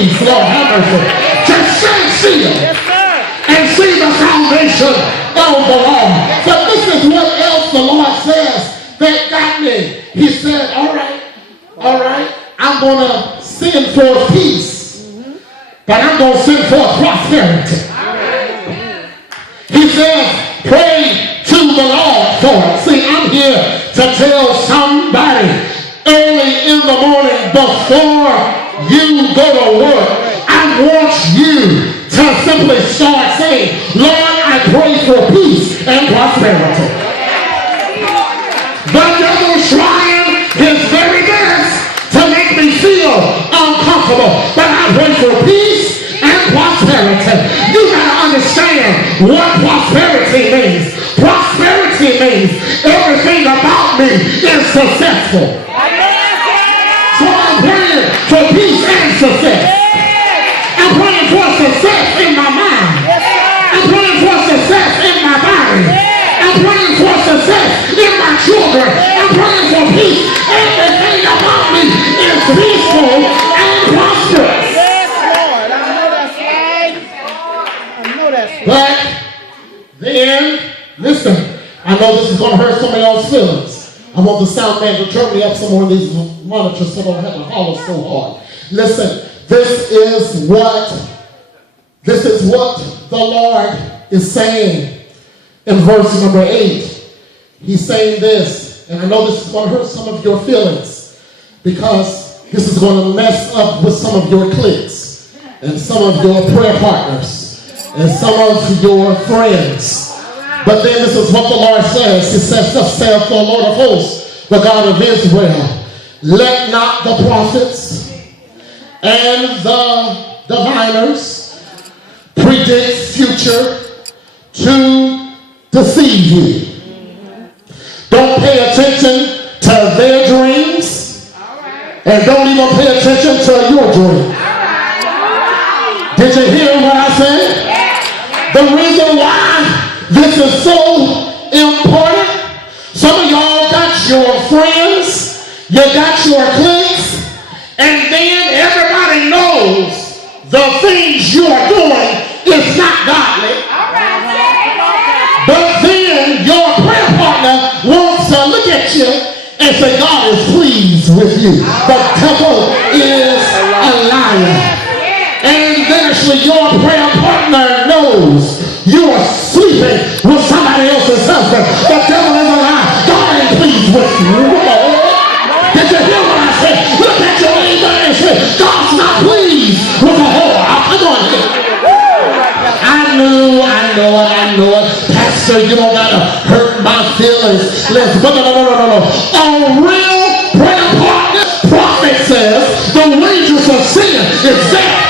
peace. Lord have mercy. Just stand still and see the salvation of the Lord. But this is what else the Lord says that got me. He said, all right, I'm going to send for peace, but I'm going to send for prosperity. He says, pray to the Lord for it. See, I'm here to tell somebody early in the morning before you go to work, I want you to simply start saying, Lord, I pray for peace and prosperity. The devil's trying his very best to make me feel uncomfortable, but I pray for peace and prosperity. You gotta understand what prosperity means. Prosperity means everything about me is successful. So I'm praying for peace and success. I'm praying for success in my mind. I'm praying for success in my body. I'm praying for success in my children. I'm praying for peace. Everything about me is peaceful and prosperous. But then, listen, I know this is going to hurt some of y'all's feelings. I want the sound man to turn me up some more of these monitors so I don't have to holler so hard. Listen, this is what the Lord is saying in verse number 8. He's saying this, and I know this is going to hurt some of your feelings because this is going to mess up with some of your cliques and some of your prayer partners and some of your friends. But then this is what the Lord says. He says, thus saith the Lord of hosts, the God of Israel, let not the prophets and the diviners predict future to deceive you. Don't pay attention to their dreams, and don't even pay attention to your dreams. Did you hear what I said? The reason why this is so important, some of y'all got your friends, you got your cliques, and then everybody knows the things you are doing is not godly. But then your prayer partner wants to look at you and say, God is pleased with you. The devil is a liar. And then actually your prayer partner knows you are sleeping with somebody else's husband. The devil is a liar. God ain't pleased with you. Did you hear what I said? Look at your neighbor and say, God's not pleased with the whore. Come on here. I know it. Pastor, you don't gotta hurt my feelings. Listen, but no. A real prayer partner, prophet says, the wages of sin is death.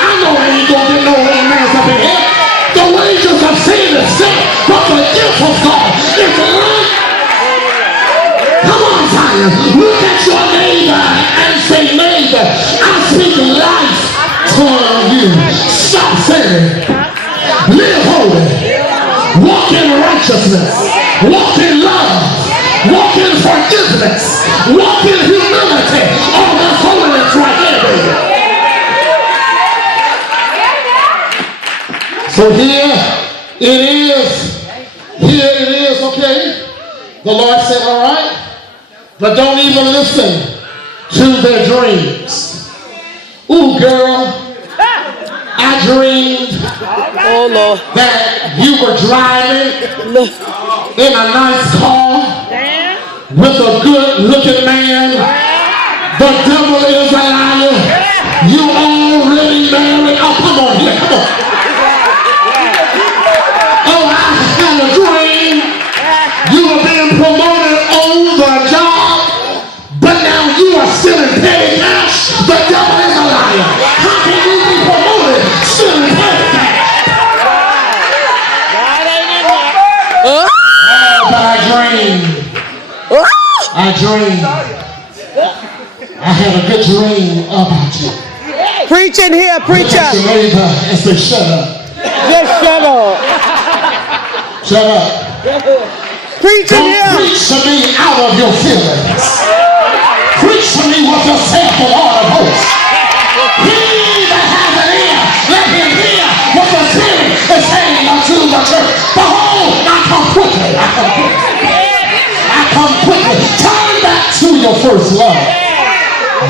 I know I ain't gonna get no amen up in here. The wages of sin is death, but the gift of God is life. Come on, Zion. Look at your neighbor and say, neighbor, I speak life to you. Stop sinning. Live holy. Walk in righteousness. Walk in love. Walk in forgiveness. Walk in humility. Oh, that's holiness right there, baby. So here it is, okay? The Lord said, all right, but don't even listen to their dreams. Ooh, girl, I dreamed that you were driving in a nice car with a good-looking man. The devil is a liar. You already married. Oh, come on here, come on. Oh, I had a dream. You were being promoted on the job, but now you are still in petty cash. The devil is a liar. How can you be promoted still in petty cash? Oh, but I dreamed. I had a good dream about you. Preaching here, preacher. Look at your neighbor and say, shut up. Just shut up. Shut up. Preaching here. Don't preach to me out of your feelings. Preach to me what thus saith the Lord of hosts. come quickly. I come quickly. Turn back to your first love.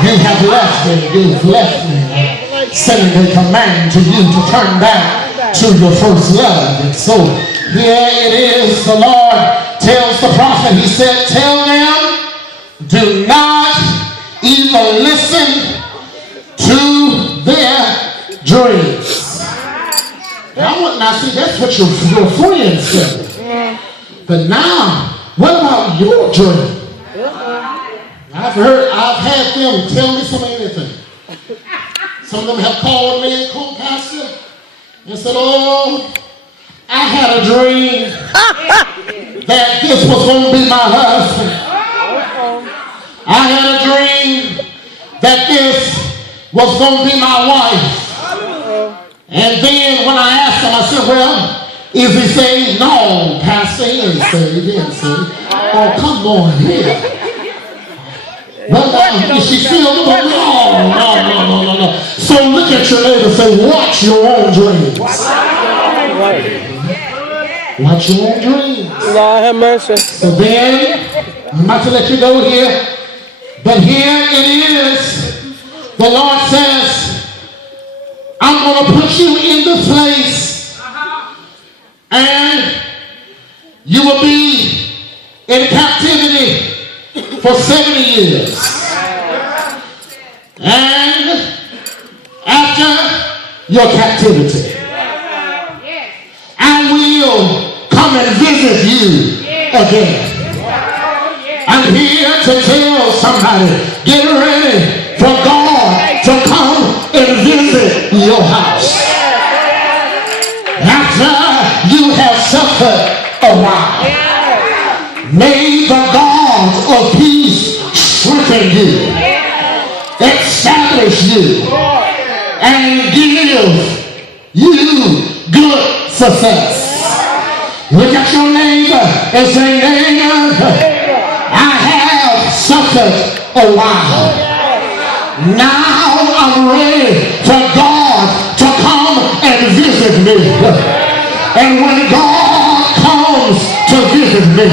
You have left me. You've left me. Sending a command to you to turn back to your first love. And so here it is. The Lord tells the prophet, he said, tell them, do not even listen to their dreams. Now see, that's what your friends said. But now, what about your dream? I've had them tell me so many things. Some of them have called me and called Pastor and said, oh, I had a dream that this was going to be my husband. I had a dream that this was going to be my wife. And then when I asked him, I said, well, is he saved? No, Pastor, he ain't saved. He ain't saved. Oh, come on here. Well, is she still? No. So look at your neighbor and say, watch your own dreams. Watch your own dreams. Lord have mercy. So then, I'm about to let you go here. But here it is. The Lord says, I'm going to put you in the place. And you will be in captivity for 70 years. And after your captivity, I will come and visit you again. I'm here to tell somebody, get ready for God to come and visit your house. After you have suffered a while, may the God of peace strengthen you, establish you, and give you good success. Look at your neighbor and say, neighbor, I have suffered a while. Now I'm ready for God to come and visit me. And when God comes to visit me,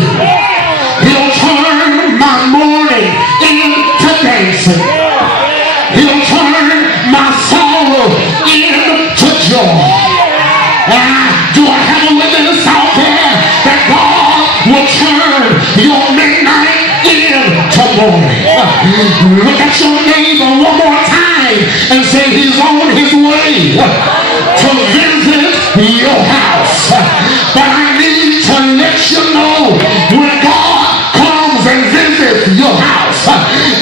he'll turn my mourning into dancing. He'll turn my sorrow into joy. Do I have a witness out there that God will turn your midnight into morning? Look at your neighbor one more time and say he's on his way to visit your house. But I need to let you know, when God comes and visits your house,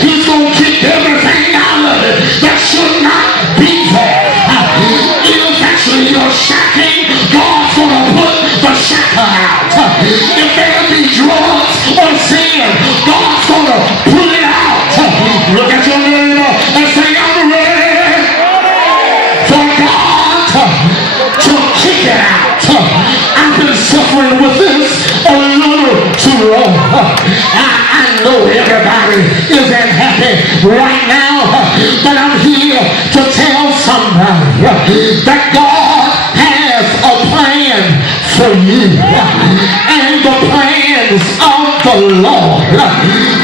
he's going to kick everything out of it that should not be there. If actually you're shacking, God's going to put the shackle out. If there be drugs or sin, God's going to pull it out. Look at your neighbor and say, I'm ready for God to kick it out. I've been suffering with this a little too long. I know everybody isn't happy right now, but I'm here to tell somebody that God has a plan for you. And the plans of the Lord,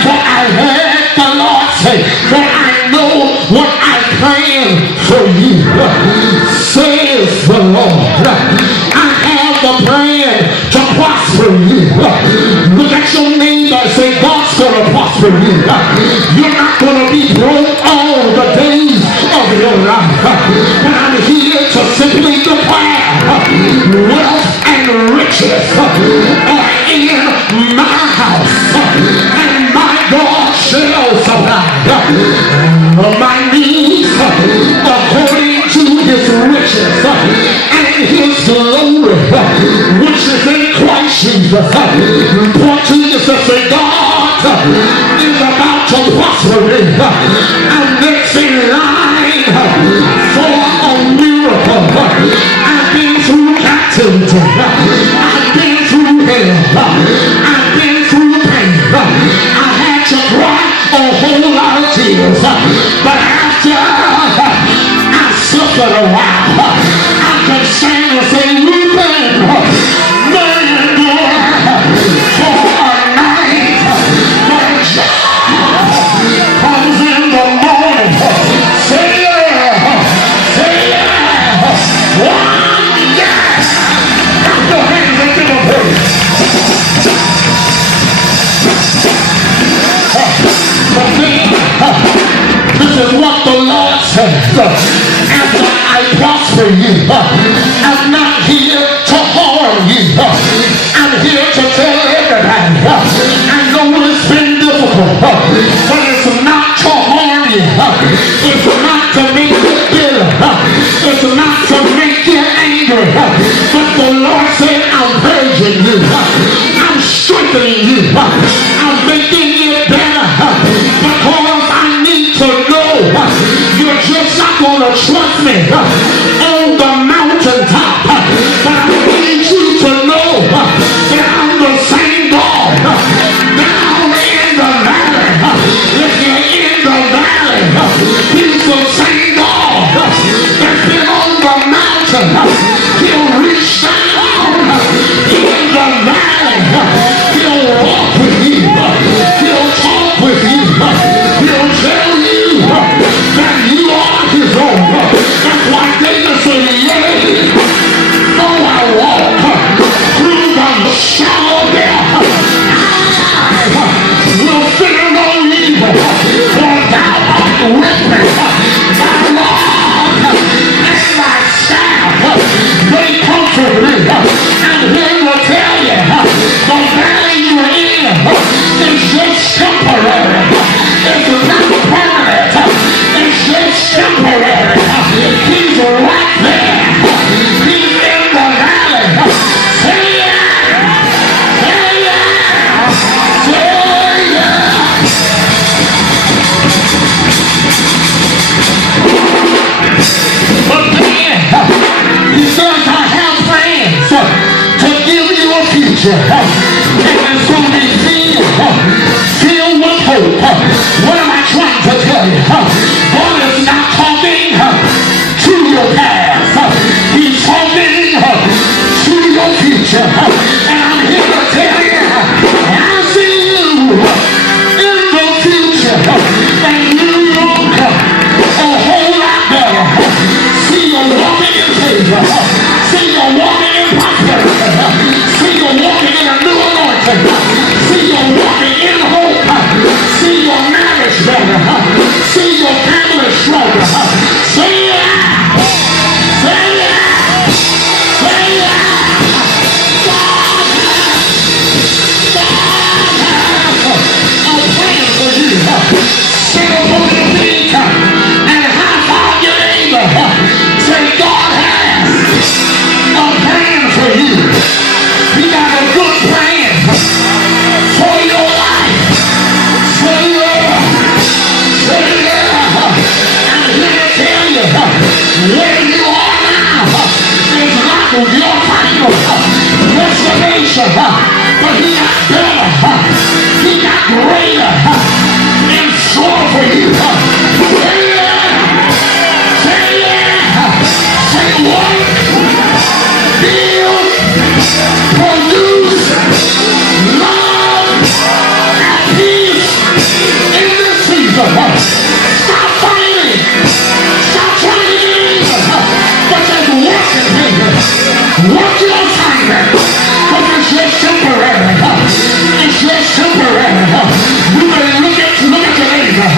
for I heard the Lord say, for I know what I plan for you, says the Lord. I have the plan to prosper you. Look at your neighbor and say, God's going to prosper you. You're not going to be broke all the days of your life. But I'm here to simply declare wealth and riches are in my house. And my God shall supply my needs according to his riches and his glory, which is in Christ Jesus. Point to yourself, say, God is about to prosper me. I'm next in line for a miracle. I've been through captivity. I've been through hell. I've been through pain. I had to cry a whole lot of tears. But after I suffered a while, I can stand and say, weeping may endure for what the Lord says. After I prosper you, I'm not here to harm you. I'm here to tell everybody. I know it's been difficult, but it's not to harm you. It's not to make you bitter. It's not to make you angry. But the Lord said, I'm purging you. I'm strengthening you. I'm making you better. Because I need to know you're just not going to trust me on the mountaintop. But I need you to know that I'm the same God down in the valley. If you're in the valley, He's the same God that's been on the mountain. He'll reach down in the valley. He'll walk with you. He'll talk with you. He'll tell you that you are His own. That's why David said, yea, though I walk through the shadow of death, I will fear no evil, for thou art with me. Thy rod and thy staff, they comfort me. And He will tell you, the valley you're in is just temporary. It's not permanent. It's just temporary. He's right there. He's in the valley. Say yeah. Say yeah. Say yeah. But then, He says, I have plans to give you a future. And it's going to be filled with hope. What am I trying to tell you? God is not talking to your past. He's talking to your future. And I'm here to tell you, I see you in the future. And you look a whole lot better. See you walking in favor. See you walking in prosperity. See you walking in a new anointing. See you walking in hope. See your marriage better. See your family stronger. Say yeah. Say yeah. Say yeah. God has a plan for you. Sit up on your feet and high five your neighbor. Say God has a plan for you. He got a good plan for your life. Say yeah. Say yeah. I'm here to tell you where you are now is not your final destination. But He got better. He got greater in store for you. Say yeah. Say yeah. Say what? Build, produce, love, and peace in this season. Stop fighting. Stop trying to get even. But just work it, baby. Work your assignment. Because it's just temporary. It's just temporary. You better look at your neighbor.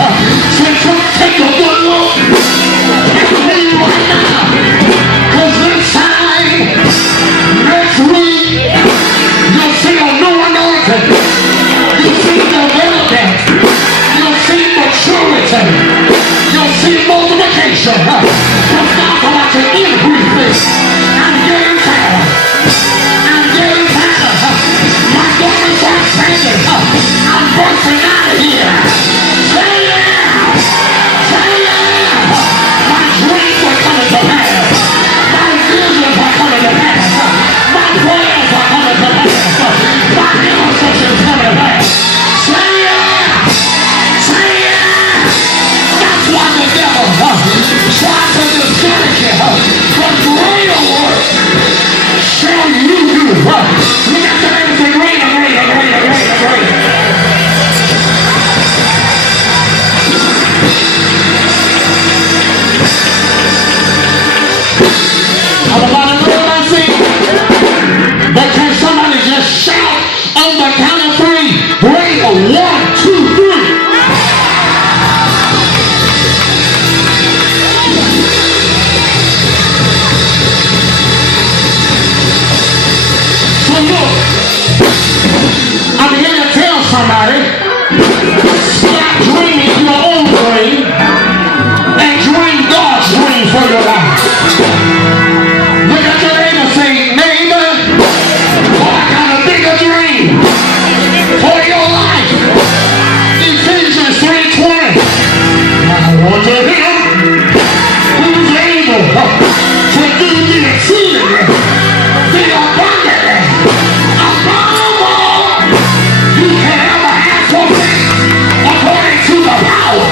Say, take a good look at me right now. Because this time, next week, you'll see a new anointing. You'll see development. You'll see maturity. You'll see multiplication. Because God's about to increase this. I'm getting tired. I'm getting tired. My daughters are singing. I'm bursting out of here. Say yeah. Say yeah. My dreams are coming to pass. My visions are coming to pass. My prayers are coming to pass. My intercessions coming to pass. Say yeah. Say yeah. That's why the devil tried to do the exceedingly, the abundantly, above all you can ever ask for things, according to the power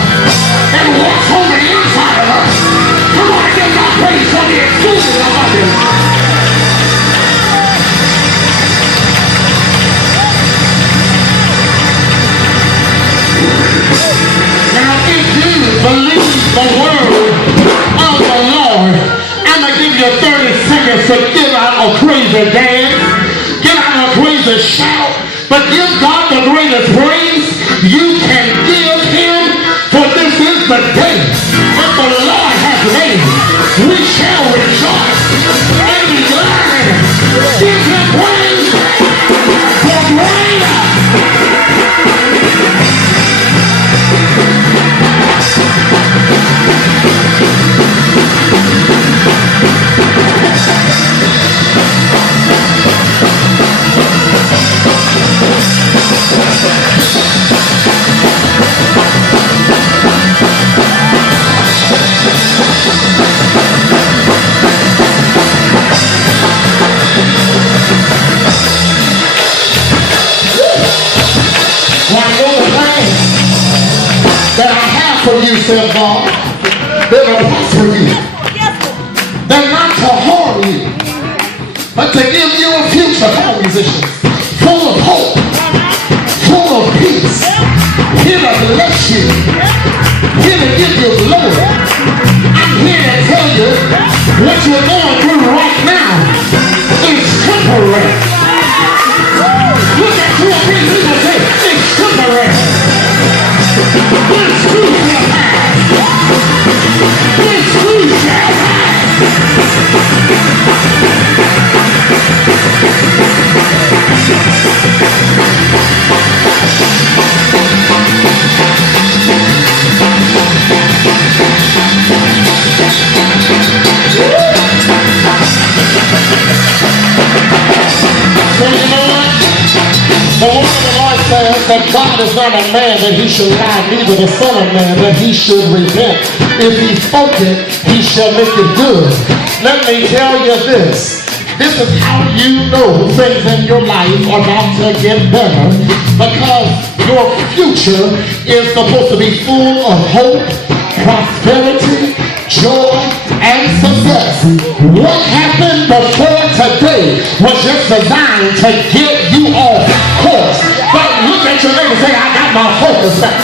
that works on the inside of us. Come on and give God praise for the exceeding abundance. Now, if you believe the word of the Lord, I'm going to give you 30 seconds to give out a crazy dance, give out a crazy shout, but give God the greatest praise you can give him, for this is the day that the Lord has made. We shall rejoice and be glad in it. Give him praise for greater. That I have for you, said God, they're going to prosper you. They're not to harm you, but to give you a future, come on, musicians, full of hope, full of peace, here to bless you, here to give you glory. I'm here to tell you what you're going through right now is temporary. Look at two or three people say, it's temporary. This too shall pass. This too shall So you know what? The word of the Lord says that God is not a man that he should lie, neither the son of man that he should repent. If he spoke it, he shall make it good. Let me tell you this. This is how you know things in your life are about to get better, because your future is supposed to be full of hope, prosperity, joy, and success. What happened before today was just designed to get you off course. But look at your neighbor and say, I got my focus back.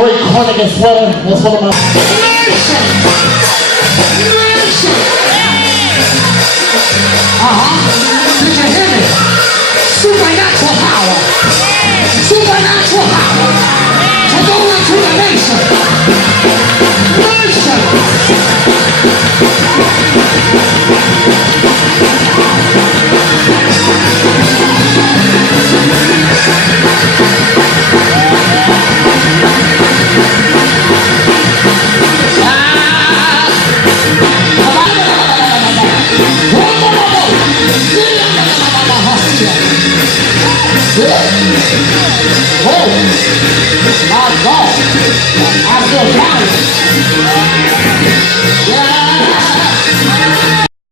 great cardigan sweater. That's one of my... Nation! Nation! Did you hear me? Supernatural power. Supernatural power. To go into the nation. Nation! Oh, my God, I feel fire. Yeah.